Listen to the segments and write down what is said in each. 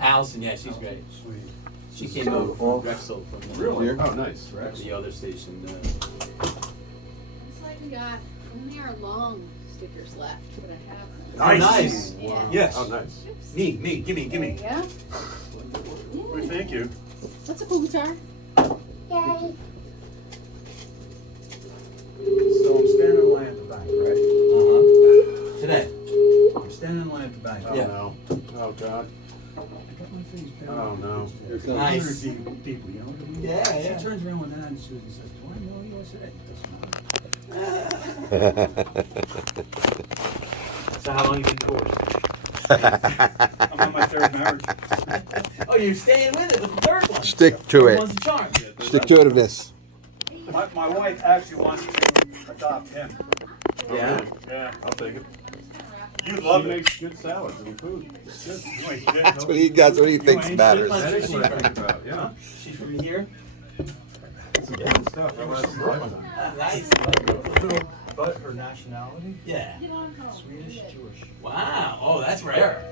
Allison, yeah, she's great. Sweet. She came over from Drexel from Really? Oh, nice. the other station. Looks like we got only our long stickers left, but I have them. Nice. Yeah. Yes. Oh, nice. Me, gimme. There you go. Well, thank you. That's a cool guitar. Yay. So I'm standing in line at the bank, right? Today. I'm standing in line at the bank. Oh, Yeah. no. Oh, God. I got my face down. Oh, no. Nice. People, you know what I mean? Yeah, She yeah. turns around with that and Susan says, do I know you? I said, hey, it doesn't matter. So how long you been divorced? I'm on my third marriage. Oh, you're staying with it with the third one. Stick to it. One's a charm. Stick-to-itiveness. My wife actually wants to adopt him. Yeah. Yeah. I'll take it. You She love it. makes good salads and food. That's what he thinks matters. That is what I think about, yeah. She's from here. Some good stuff. I learned some lifetime. Nice. But her nationality? Yeah. Swedish, Jewish. Wow. Oh, that's rare.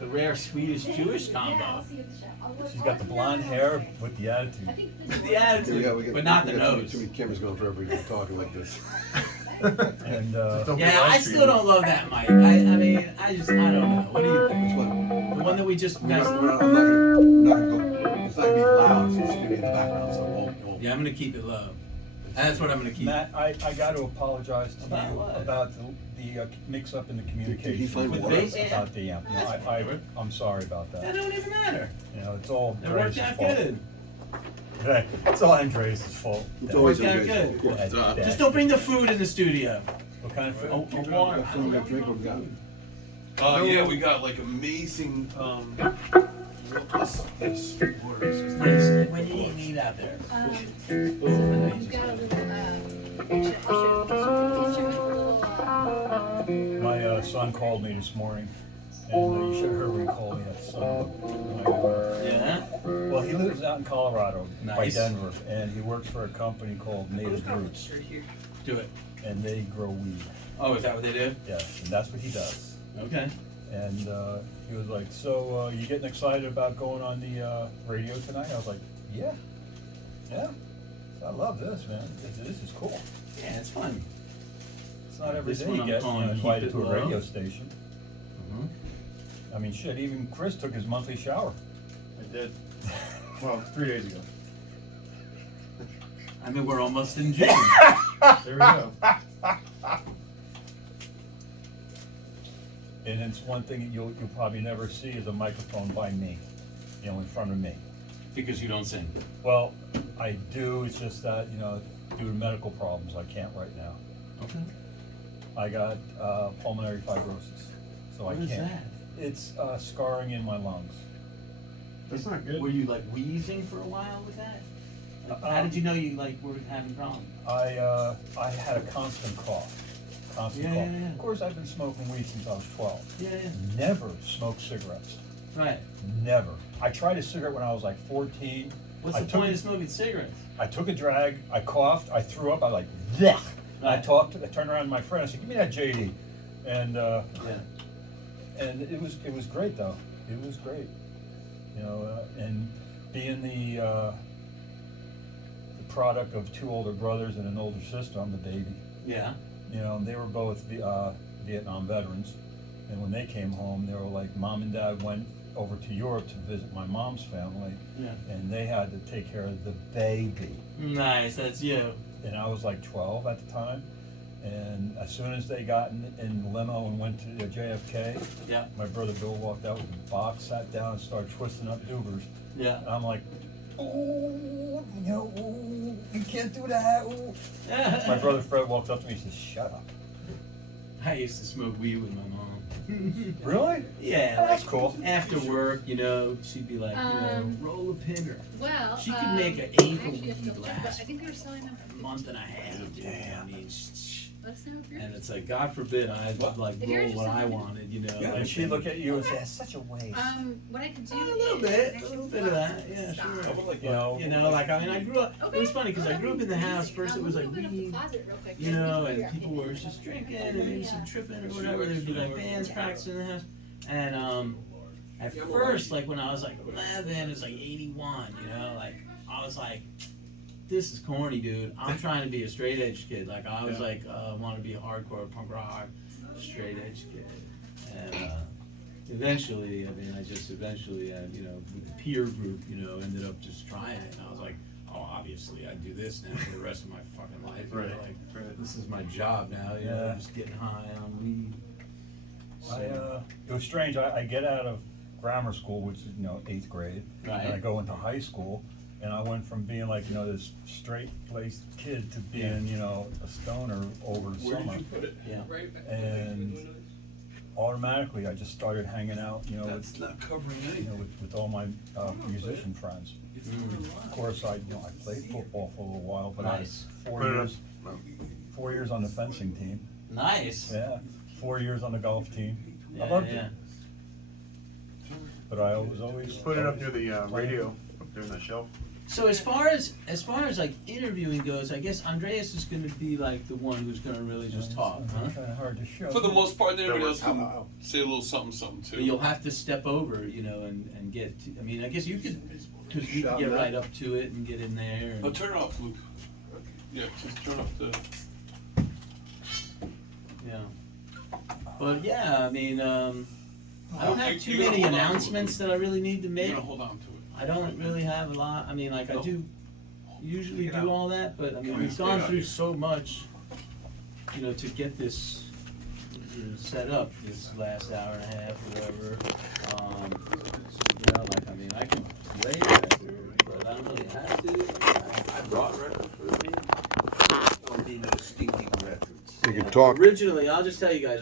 The rare Swedish-Jewish combo. She's got the blonde hair with the attitude. The attitude, but not the nose. Too many cameras going for everybody talking like this. And Yeah, I still don't love that mic. I mean, I don't know. What do you think? Which one? The one that we just I'm guys. not gonna go. It's not gonna be loud, so it's gonna be in the background, so it won't. Yeah, I'm gonna keep it low. That's what I'm gonna keep. Matt, I got to apologize to About you what? about the mix-up in the communication. Did he find With water? the bass amp? About the amp. You know, I'm sorry about That that. don't even matter. You know, it's all It worked Andreas' out fault. good. Hey, it's all Andreas' fault. It's always Worked out Andreas' good. fault. Just don't bring the food in the studio. What kind of food? Oh, water. What we got, drink, what we got? Yeah, we got like amazing, this water. This is Nice. When you eat meat out there. We've got a little, My son called me this morning, and you should have heard me call me that son. Yeah. Well, he lives out in Colorado, by Nice. Denver, and he works for a company called Native Roots, Do it. and they grow weed. Oh, is that what they do? Yeah, and that's what he does. Okay. And he was like, so you getting excited about going on the radio tonight? I was like, yeah. I love this, man. This is cool. Yeah, it's fun. It's not every This day one you I'm get calling Keep invited It to a Low. radio station. I mean, shit, even Chris took his monthly shower. I did. Well, 3 days ago. I mean, we're almost in June. There we go. And it's one thing that you'll probably never see is a microphone by me, you know, in front of me. Because you don't sing. Well, I do, it's just that, you know, due to medical problems, I can't right now. Okay. I got pulmonary fibrosis, so What I is can't. that? It's scarring in my lungs. That's not good. Were you like wheezing for a while with that? How did you know you like were having problems? I had a constant cough. Yeah. Of course, I've been smoking weed since I was 12. Yeah. Never smoked cigarettes. Right. Never. I tried a cigarette when I was like 14. What's I the took point it- of smoking cigarettes? I took a drag, I coughed, I threw up, I was like, blech. I Right. I turned around to my friend, I said, give me that JD. And Yeah. and it was great though. It was great. You know, and being the product of two older brothers and an older sister, I'm the baby. Yeah. You know, they were both Vietnam veterans. And when they came home, they were like, Mom and Dad went over to Europe to visit my mom's family, Yeah. and they had to take care of the baby. Nice. That's you. And I was like 12 at the time. And as soon as they got in the limo and went to JFK, Yeah. my brother Bill walked out with a box, sat down, and started twisting up dubers. Yeah. And I'm like, oh, you know, ooh, you can't do that. Ooh. My brother Fred walked up to me and said, shut up. I used to smoke weed with my mom. Really? Yeah. Oh, that's cool. After work, you know, she'd be like, roll a pinner. well. She could make an eighth of actually, weed but last I think they're selling them a month and a half. Dude. Damn. I mean, Let us know if you're and it's like, God forbid I like If you're roll what I interested. wanted, you know. And like- she'd look at you and say, that's such a waste. What I could do A is little bit of that, yeah, Stop. sure. You know, Like, I mean, I grew up, it was funny because I grew up in the house, first it was like weed, you know, and people were just drinking and maybe some tripping or whatever, there'd be like bands practicing in the house, and at first, like when I was like 11, it was like 81, you know, like I was like, this is corny, dude. I'm trying to be a straight edge kid. Like I was like, want to be a hardcore punk rock straight edge kid. And eventually, I mean, eventually, you know, with the peer group, you know, ended up just trying it. And I was like, oh, obviously I do this now for the rest of my fucking life. You know, Right. like, this is my job now, you know, just getting high on weed. It was strange. I get out of grammar school, which is, you know, 8th grade, and I Right. go into high school, and I went from being like, you know, this straight-laced kid to being, you know, a stoner over the Where summer. did you put it? Yeah. And automatically, I just started hanging out, you know, That's not covering you anything. know, with all my musician friends. Of course, I played football for a little while, but Nice. I Put it up. 4 years on the fencing team. Nice. Yeah, 4 years on the golf team. I Yeah, loved yeah. it. But I was always Put it up near the radio, up there on that shelf. So as far as like interviewing goes, I guess Andreas is going to be like the one who's going to really just talk, huh? Kind of hard to show. For the most part, anybody else can Ow. say a little something too. But you'll have to step over, you know, and get. I mean, I guess you could, because you could get right up to it and get in there. Oh, And, turn it off, Luke. Yeah, just turn off the. yeah. But yeah, I mean, I don't have too You're gonna many hold on to it. announcements that I really need to You're make. gonna hold on to it. I don't really have a lot. I mean, like I No. do usually Get do out. all that, but I mean, Come we've here, gone get out through here. so much, you know, to get this set up this last hour and a half, whatever. You know, like I mean, I can play a record, but I don't really have to. I brought records with me. Don't need no stinking records. You can talk. Originally, I'll just tell you guys.